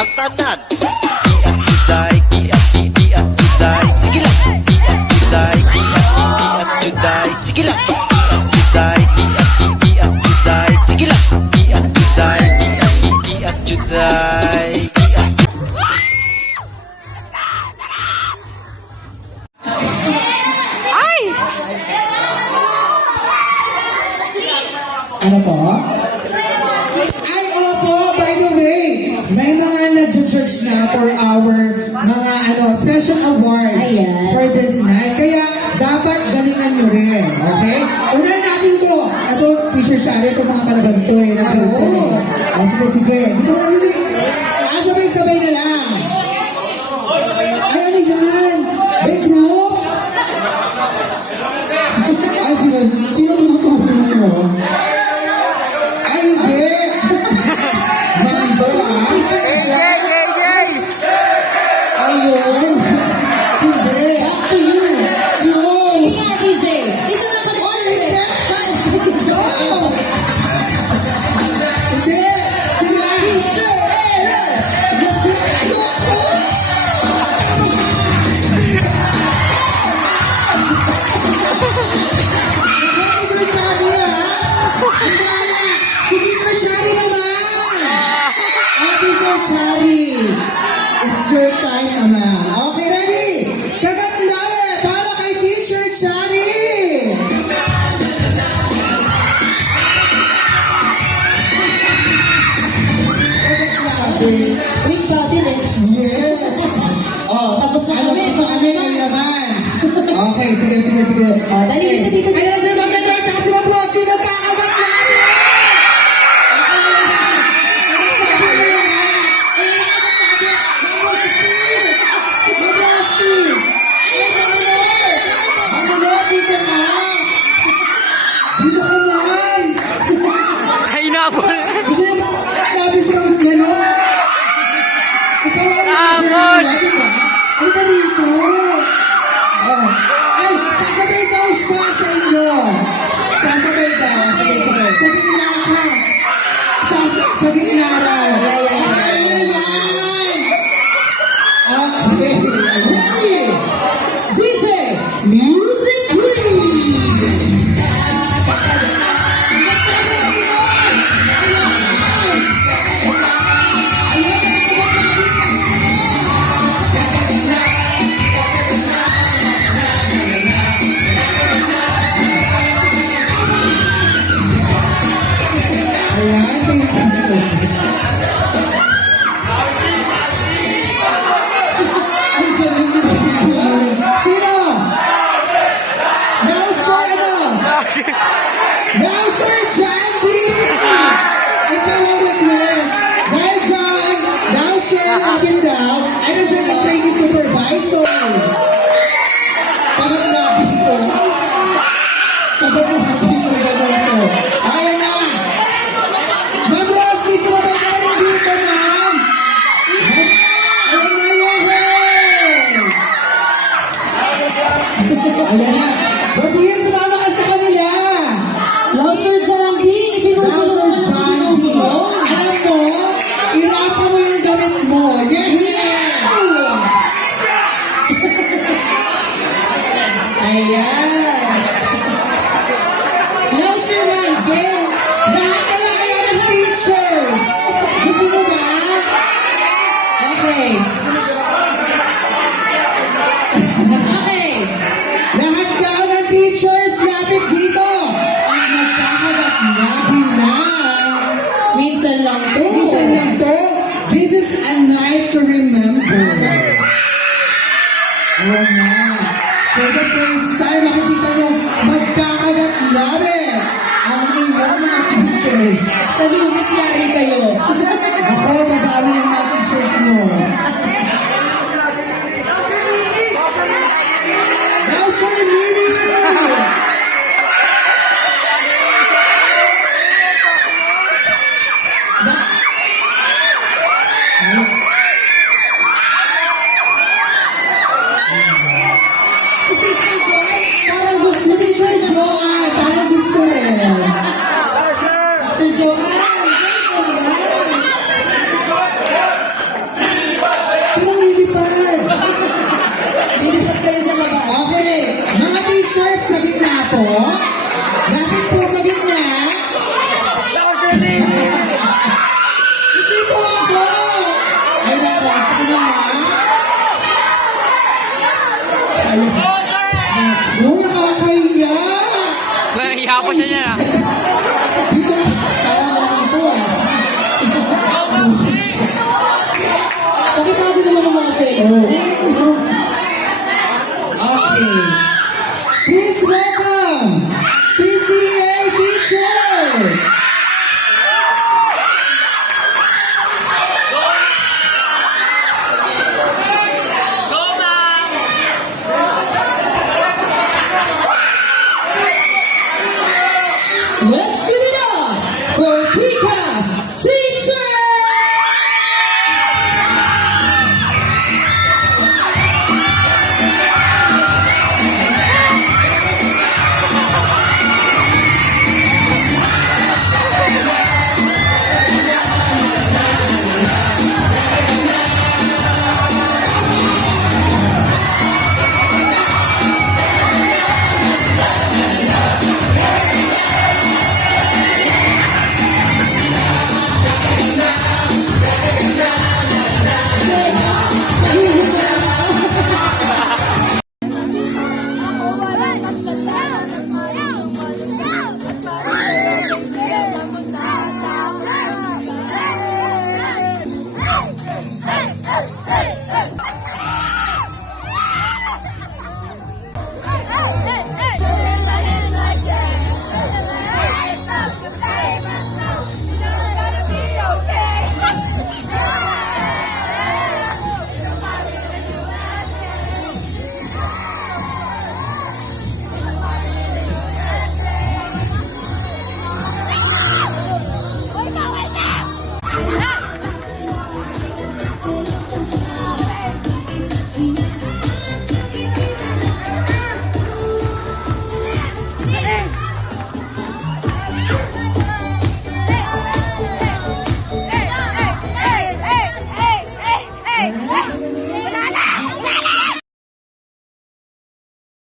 tagtanan. Giat juday, giat giat juday. Sige lang. Giat juday, giat juday. Sige lang. Giat juday, giat juday. Sige lang. Giat juday, giat juday. Ano po? Ay, opo, by the way, may mga nag-judge na for our mga special award for this night. Kaya dapat galingan nyo rin, okay? Unahin natin to. Ito, Teacher Shari, ito mga kalaban to eh. Sige, sige. Dito na nila. Sabay-sabay na lang. Ay, ano yan? Big group? Ay, sino tumutulong nyo? Ay, hindi! Mga iba, ha? Ayun! Hindi! Back to you! Yun! Hindi nga, DJ. Dito na ka Ay, hindi! No! Hindi! Sila! Teacher error! Hindi! Ayoko! Teacher Chari, ha? Si Teacher Chari naman! Teacher Chari! It's your time naman. Okay, ready? Kagatlawe para kay Teacher Chari! Kagatlawe. With confidence. Yes! Oh, Tapos na kami. Tapos na kami ng laman. Okay, sige. Oh, dali, dito. Kaya sa mga Mendoza, kasi mga Brosy, nagkakagatlawe! Dito ka man! Ay, nabol! Gusto niyo labis ng gano'n? Ikaw ang Amon! di ba? Ano ka rito? Oh. Ay, sasabay daw siya sa inyo. Sasabay daw. Sabay. Sa gitna ka. Sa gitna raw. Ay! Okay. Ready? DJ, music please! Ayan, may gusto. Ang galing ni Sino? Nelson ano? Nelson Jandy! Ikaw ang request. Dahil dyan, Nelson up and down, ay nandiyan ang Chinese supervisor. Pagkakalabi ko. Pagkakalabi ko ganun, sir. Ayan na. Ma'am Rosie, sumabay ka na rin dito, ma'am. Ayan na, yehey! Ayan na. Babuyan, sumama ka sa kanila. Loser Jandy, Nelson Jandy. Alam mo, irapa mo yung damit mo. Yehey! Ayan. Loser Randy. Lahat na lang kayo ng teachers. Gusto mo ba? Okay. Okay. Lahat daw ng teachers, lapit dito. At magkakagat-labi na. Minsan lang to. Minsan lang to. This is a night to remember. Ayan na. For the first time, makikita nyo, magkakagat-labi ang inyong mga teachers. Sa lumis yari kayo. Ako, babawi ang mga teachers mo. Nelson Lily! Si Teacher Joanne, parang gusto rin. Sir Joanne, nako. Sige na nga. Ayun. Naku, nakakahiya. Nahiya po siya niya. Dito na. Parang wala ito ah. Buti siya. Pakita natin naman ang mga sa'yo. Oh.